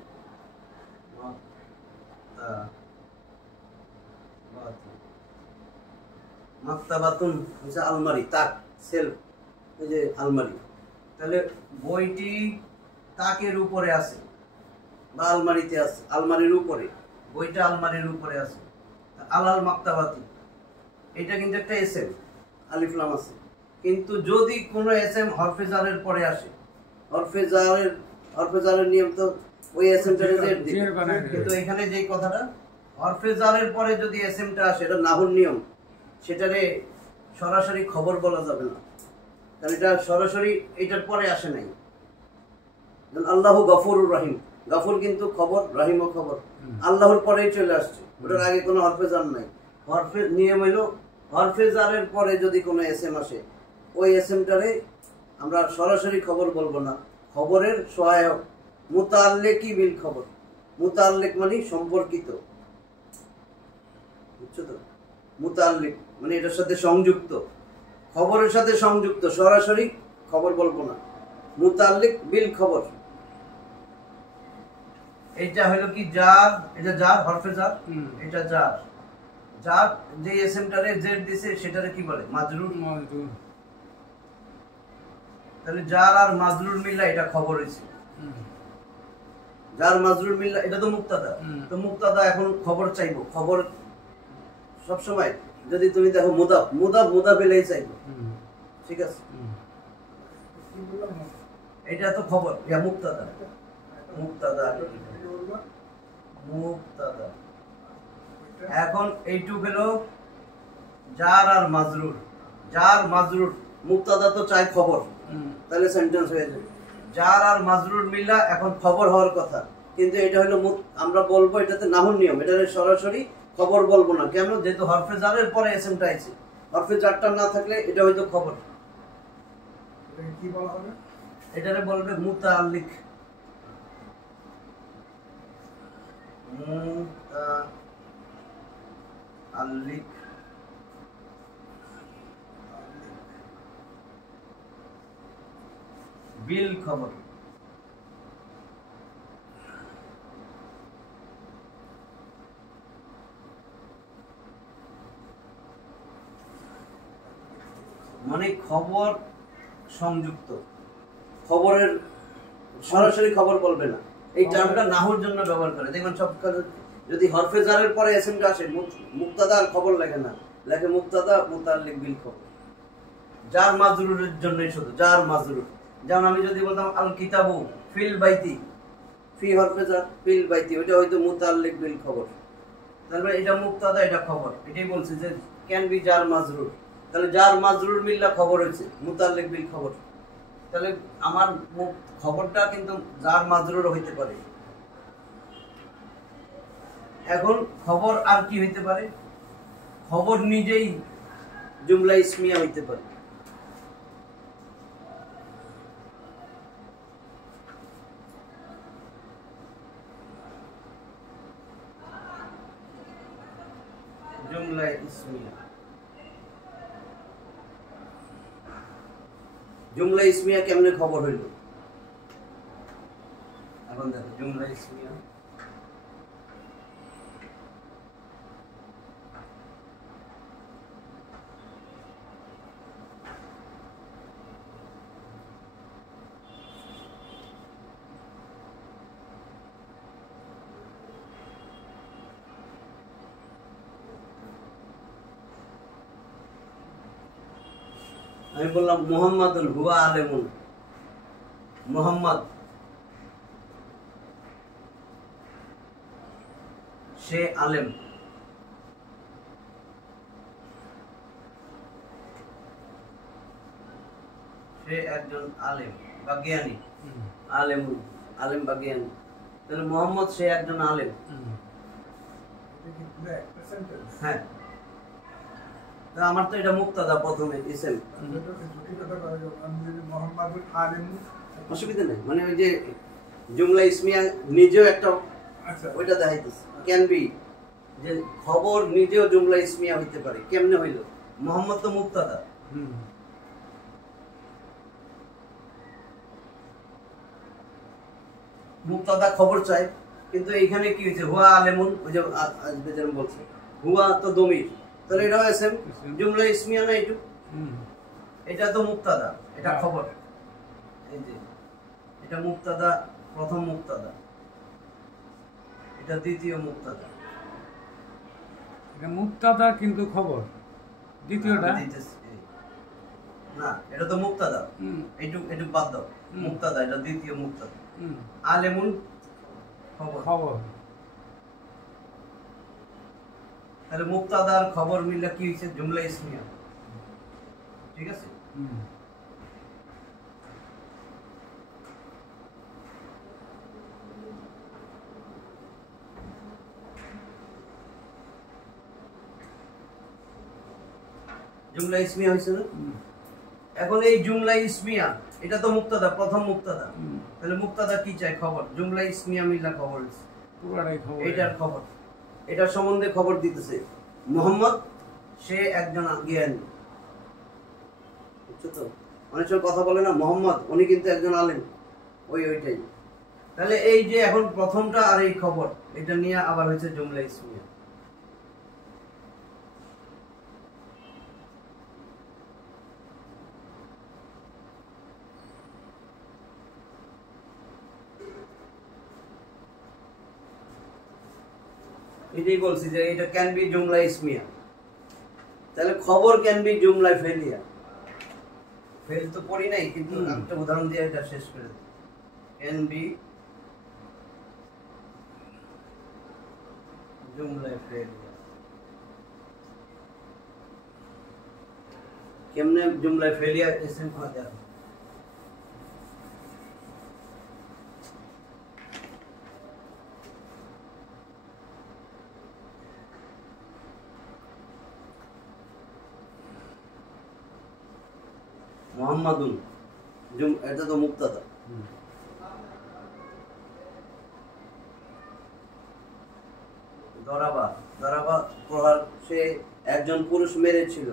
মাকতাবাতুন হচ্ছে আলমারি, তাক, সেলফ, এই যে আলমারি। তাহলে বইটি তাকের উপরে আছে বা আলমারিতে আছে, আলমারির উপরে, বইটা আলমারির উপরে আছে। আলাল মাকতাবাতি, এটা কিন্তু একটা এসএম, আলিফ লাম আছে। কিন্তু যদি কোনো এসএম হরফে জারের পরে আসে, হরফে জারের নিয়ম তো ওই এসএমটারে জের দিবে, কিন্তু এখানে যে কথাটা হরফে জারের পরে যদি এসএমটা আসে, এটা নাহুর নিয়ম, সেটারে সরাসরি খবর বলা যাবে না, কারণ এটা সরাসরি এটার পরে আসে নাই। আল্লাহু গফুরুর রহিম, গফুর কিন্তু খবর, রহিমও খবর, আল্লাহর পরেই চলে আসছে, ওটার আগে কোনো হরফে জার নাই। হরফে নিয়ম হলো হরফে জারের পরে যদি কোনো এসএম আসে, ওই এসএমটারে আমরা সরাসরি খবর বলবো না, খবরের সহায়ক, মুতাআল্লিকি বিল খবর। মুতাআল্লিক মানে সম্পর্কিত, বুঝছো তো? মুতাআল্লিক মানে এটার সাথে সংযুক্ত, খবরের সাথে সংযুক্ত, সরাসরি খবর বলবো না। মুতাআল্লিক বিল খবর, এটা হলো কি জার, এটা জার, হরফে জার, এটা জার। জার যে এসএমটারে জেড দিছে সেটারে কি বলে? মাজরুর। তাহলে জার আর মাজরুর মিল্লা এটা খবর হইছে। জার মাজরুর মিল্লা এটা তো মুক্তাদা, তো মুক্তাদা এখন খবর চাইবো। খবর সব সময় যদি তুমি দেখো মুদাফ মুদাফ মুদাফ এলাই চাইবো, ঠিক আছে? এটা তো খবর, ইয়া মুক্তাদা, মুক্তাদা, মুক্তাদা। এখন এইটুক হলো জার আর মাজরুর, জার মাজরুর। মুক্তাদা তো চাই খবর, তাহলে সেন্টেন্স হয়ে যাবে। জার আর মাজরুর মিল্লা এখন খবর হওয়ার কথা, কিন্তু এটা হলো আমরা বলবো এটাতে নাহুর নিয়ম, এটা সরাসরি খবর বলবো না। কেন? যেহেতু হরফে জারের পরে এসএমটা আছে, হরফে জারটা না থাকলে এটা হয়তো খবর। কি বলা হবে? এটারে বলবে মুতাআল্লিক, মুতাআল্লিক বিল খবর। মানে খবর সংযুক্ত, খবরের সরাসরি খবর বলবে না। এই টার্মটা নাহুর জন্য ব্যবহার করে। দেখবেন সব কাজে যদি হরফে জারের পরে এসএমটা আসে, মুক্তাদা আর খবর লেখে না, লেখে মুক্তাদা মুতাআল্লিক বিল খবর। জার মাজরুরের জন্যই শুধু, জার মাজরুর। যেমন আমি যদি বলতাম আল কিতাবু ফিল বাইতি, ফি হরফে জার, ফিল বাইতি, ওইটা হয়তো মুতাআল্লিক বিল খবর। তাহলে এটা মুক্তাদা, এটা খবর। এটাই বলছে যে ক্যান বি জার মাজরুর। তাহলে জার মাজরুর মিল্লা খবর হয়েছে, মুতাআল্লিক বিল খবর। তাহলে আমার খবরটা কিন্তু জার মাজরুর হইতে পারে। এখন খবর আর কি হইতে পারে? খবর নিজেই জুমলা ইসমিয়া হইতে পারে। জুমলা ইসমিয়া, জুমলা ইসমিয়া কেমনে খবর হইল? এখন দেখো জুমলা ইসমিয়া, আমি বললাম মুহাম্মাদুল হুয়া আলেমুন, মুহাম্মদ সে আলেম, সে একজন আলেম বা জ্ঞানী। আলেমুন, আলেম বা জ্ঞানী। তাহলে মুহাম্মদ সে একজন আলেম। হ্যাঁ, আমার তো এটা মুক্তাদা প্রথমে ইসেম, অসুবিধা নেই। মানে ওই যে জুমলা ইসমিয়া নিজেও একটা ওইটা দেখাইতেছে, ক্যান বি, যে খবর নিজেও জুমলা ইসমিয়া হইতে পারে। কেমনে হইল? মোহাম্মদ তো মুক্তাদা, মুক্তাদা খবর চাই, কিন্তু এইখানে কি হয়েছে? হুয়া আলেমুন, ওই যে যেরকম বলছে হুয়া তো দমির, তাহলে এটাও এসএম। জুমলা ইসমিয়া না এইটু, এটা তো মুক্তাদা, এটা খবর। এই যে এটা মুক্তাদা, প্রথম মুক্তাদা, এটা দ্বিতীয় মুক্তাদা। এটা মুক্তাদা কিন্তু খবর দ্বিতীয়টা না, এটা তো মুক্তাদা, এইটু বাদ দাও। মুক্তাদা এটা দ্বিতীয় মুক্তাদা। আলেমুল খবর, খবর। তাহলে মুক্তাদা আর খবর মিললে কি হয়েছে? জুমলা ইসমিয়া। ঠিক আছে। জুমলা ইসমিয়া হয়েছে না? এখন এই জুমলা ইসমিয়া এটা তো মুক্তাদা, প্রথম মুক্তাদা। তাহলে মুক্তাদা কি চাই? খবর। জুমলা ইসমিয়া মিললে খবর হয়েছে, পুরাটাই খবর। এটার খবর, এটার সম্বন্ধে খবর দিতেছে মোহাম্মদ সে একজন জ্ঞানী। বুঝছো তো? অনেক সময় কথা বলে না মোহাম্মদ উনি কিন্তু একজন আলেম, ওইটাই। তাহলে এই যে এখন প্রথমটা আর এই খবর, এটা নিয়ে আবার হয়েছে জুমলা ইসমিয়া। এটাই বলছি যে এটা ক্যান বি জুমলা ইসমিয়া। তাহলে খবর ক্যান বি জুমলা ফেলিয়া। ফেল তো পড়ি নাই, কিন্তু একটা উদাহরণ দিয়ে এটা শেষ করে দিই। ক্যান বি জুমলা ফেলিয়া। কেমনে জুমলা ফেলিয়া এসএম হয় যায়? মোহাম্মদুন, এটা তো মুক্তাদা। দরাবা, দরাবা প্রহার, সে একজন পুরুষ মেরেছিল।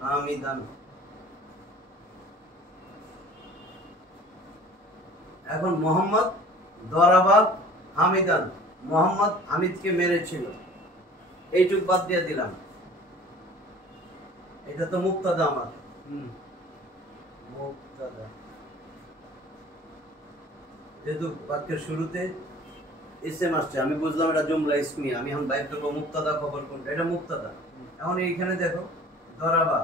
হামিদান, এখন মোহাম্মদ দরাবা হামিদান, মোহাম্মদ হামিদকে মেরেছিল। এইটুক বাদ দিয়ে দিলাম, এটা তো মুক্তাদা আমার। মুক্তাদা যেহেতু বাক্যের শুরুতে এসএম আসছে, আমি বুঝলাম এটা জুমলা ইসমিয়া। আমি এখন বাইর করবো মুক্তাদা খবর কোনটা, এটা মুক্তাদা। এখন এইখানে দেখো দরাবা,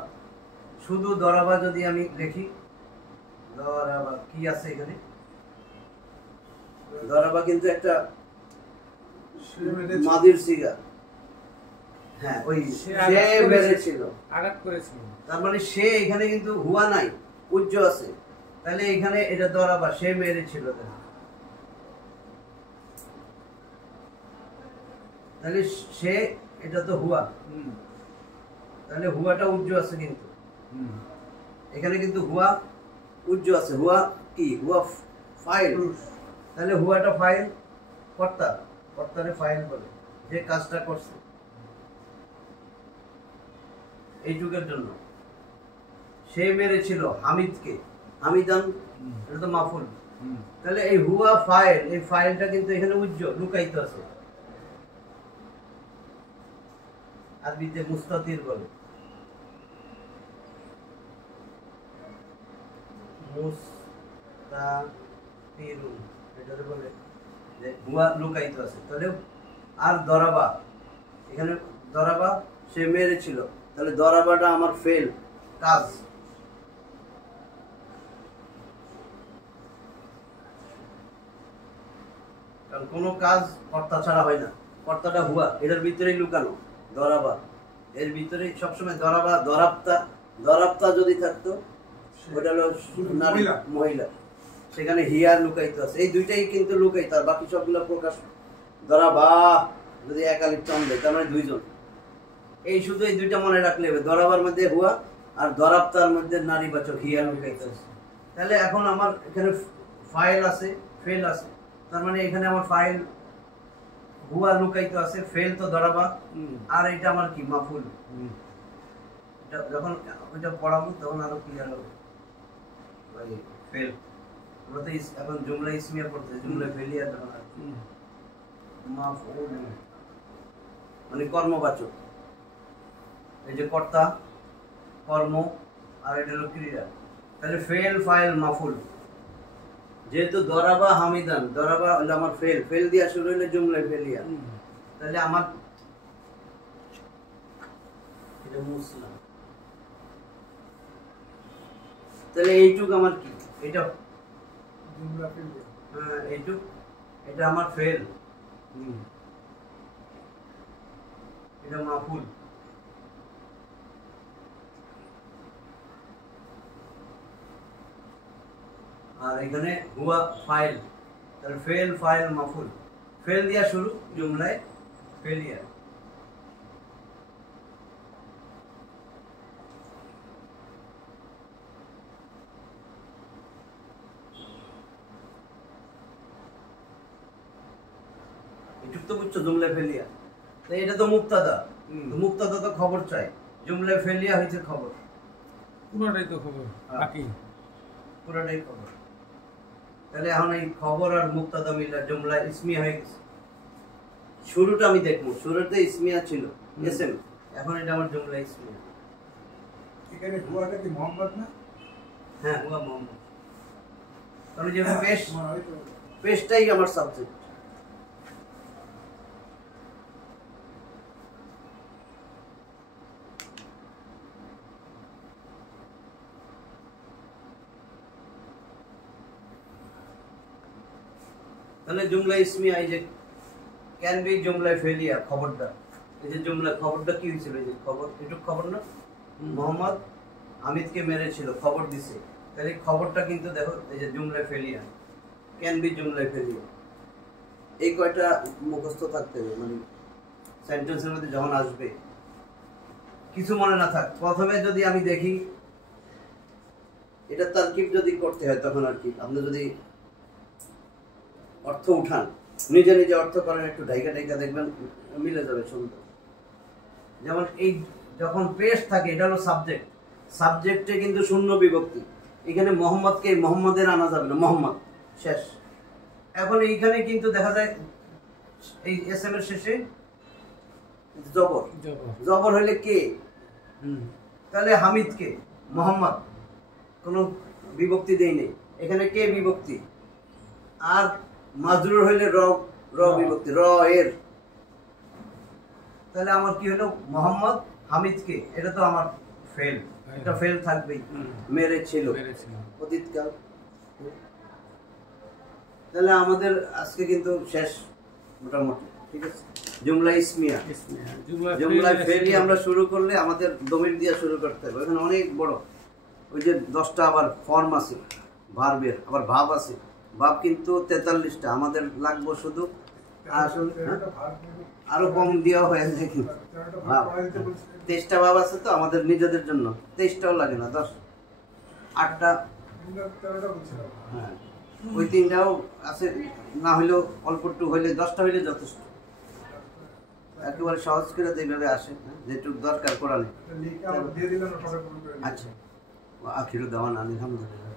শুধু দরাবা যদি আমি লিখি, দরাবা কি আছে এখানে? দরাবা কিন্তু একটা মাদির সিগা। হ্যাঁ, ওই সে মেরেছিল, আঘাত করেছিল। তার মানে সে এখানে কিন্তু হুয়া নাই, উজ্জ আছে। তাহলে এখানে এটা দরাবা, সে মেরেছিল। তাহলে সে, এটা তো হুয়া, তাহলে হুয়াটা উজ্জ আছে কিন্তু এখানে, কিন্তু হুয়া উজ্জ আছে। হুয়া কি? হুয়া ফাইল। তাহলে হুয়াটা ফাইল, কর্তা, কর্তারে ফাইল বলে, যে কাজটা করছে। এই যুগের জন্য সে মেরেছিল হামিদকে, হামিদান, এটা তো মাফুল। তাহলে এই হুয়া ফাইল, এই ফাইলটা কিন্তু এখানে উজ্জ্বল লুকায়িত আছে। আরবিতে মুস্তাতির বলে, মুস্তাতিরুন এটাতে বলে যে হুয়া লুকায়িত আছে। তাহলে আর দরাবা, এখানে দরাবা সে মেরেছিল, তাহলে দরাবাটা আমার ফেল, কাজ। কারণ কোনো কাজ কর্তা ছাড়া হয় না, কর্তাটা হুয়া, এটার ভিতরেই লুকানো দরাবা, এর ভিতরে সবসময় দরাবা, দরাপ্তা, দরাপ্তা যদি থাকতো ওটা হলো নারী, মহিলা, সেখানে হিয়ার লুকাইতো আছে। এই দুইটাই কিন্তু লুকাইতো, আর বাকি সবগুলো প্রকাশ। দরাবা যদি একালিপ টান দেয়, তার মানে দুইজন। এই শুধু এই দুইটা মনে রাখলে হবে, দরাবার মধ্যে হুয়া আর দরাপ্তার মধ্যে নারীবাচক হিয়ার লুকাইতো আছে। তাহলে এখন আমার এখানে ফাইল আছে, ফেল আছে, তার মানে এখানে আমার ফাইল হুয়া লুকাইতো আছে, ফেল তো দরাবা, আর এটা আমার কি? মাফুল। যখন ওইটা পড়াবো তখন আরো ক্লিয়ার হবে। ফেল, আমরা তো এখন জুমলা ইসমিয়া পড়তে, জুমলা ফেলিয়া যখন মাফউল মানে কর্মবাচক। এই যে কর্তা, কর্ম, আর এটা হলো ক্রিয়া। তাহলে ফেল, ফাইল, মাফুল। যেহেতু দরাবা হামিদান, দরাবা হলো আমার ফেল, ফেল দিয়া শুরু হইলে জুমলায় ফেলিয়া। তাহলে আমার এটা মুসলাম। তাহলে এইটুক আমার কি? এটা জুমলা ফেলিয়া। হ্যাঁ, এইটুক এটা আমার ফেল, এটা মাফুল। আর এখানে হুয়া ফাইল। তাহলে ফেল, ফাইল, মাফুল। ফেল দিয়া শুরু, জুমলায় ফেলিয়া। এটুক তো বুঝছো, জুমলায় ফেলিয়া। তো এটা তো মুক্তাদা, মুক্তাদা তো খবর চাই, জুমলায় ফেলিয়া হয়েছে খবর। পুরোটাই তো খবর, বাকি পুরোটাই খবর। তাহলে এখন এই খবর আর মুক্তাদা মিলা জুমলা ইসমিয়া হয়ে গেছে। শুরুটা আমি দেখবো, শুরুতে ইসমিয়া ছিল এসএম, এখন এটা আমার জুমলা ইসমিয়া। এখানে হুয়াটা কি মোহাম্মদ না? হ্যাঁ, হুয়া মোহাম্মদ। কারণ যে পেশ, ওই তো। পেশটাই আমার সাবজেক্ট। তাহলে জুমলা ইসমিয়া, এই যে ক্যান বি জুমলা ফেলিয়া, খবরটা। এই যে জুমলা খবরটা কি হয়েছিল? এই যে খবর, এটুক খবর না, মোহাম্মদ হামিদকে মেরেছিল, খবর দিছে। তাহলে খবরটা কিন্তু দেখো, এই যে জুমলা ফেলিয়া, ক্যান বি জুমলা ফেলিয়া। এই কয়টা মুখস্থ থাকতে হবে, মানে সেন্টেন্সের মধ্যে যখন আসবে কিছু মনে না থাক। প্রথমে যদি আমি দেখি এটা তারকিব যদি করতে হয়, তখন আর কি আপনি যদি অর্থ উঠান, নিজে নিজে অর্থ করেন, একটু ঢাইকা ঢাইকা দেখবেন মিলে যাবে সুন্দর। যেমন এই যখন পেশ থাকে, এটা হলো সাবজেক্ট, সাবজেক্টে কিন্তু শূন্য বিভক্তি। এখানে মোহাম্মদকে মোহাম্মদের আনা যাবে না, মোহাম্মদ শেষ। এখন এইখানে কিন্তু দেখা যায় এই এস এম এর শেষে জবর, জবর হইলে কে, তাহলে হামিদকে, মোহাম্মদ কোনো বিভক্তি দেই নেই, এখানে কে বিভক্তি। আর মাজরুর হইলে র, র বিভক্তি, র এর। তাহলে আমার কি হলো, মোহাম্মদ হামিদকে, এটা তো আমার ফেল, এটা ফেল থাকবেই, মেরেছিল অতীতকাল। তাহলে আমাদের আজকে কিন্তু শেষ মোটামুটি, ঠিক আছে। জুমলা ইসমিয়া, জুমলা ফেলিয়া আমরা শুরু করলে আমাদের দমির দিয়ে শুরু করতে হবে। এখানে অনেক বড়, ওই যে 10টা আবার ফর্ম আছে ভার্বের, আবার ভাব আছে। ভাব কিন্তু 43টা, আমাদের লাগবো শুধু আরো কম দেওয়া হয়ে যায়। কিন্তু 23টা ভাব আছে তো আমাদের নিজেদের জন্য, 23টাও লাগে না, 10 8টা। হ্যাঁ, ওই 3টাও আছে, না হইলেও অল্প একটু হইলে 10টা হইলে যথেষ্ট। একেবারে সহজ করে যেভাবে আসে, যেটুকু দরকার কোরআনে। আচ্ছা, আখিরু দাওয়ানা আলহামদুলিল্লাহ।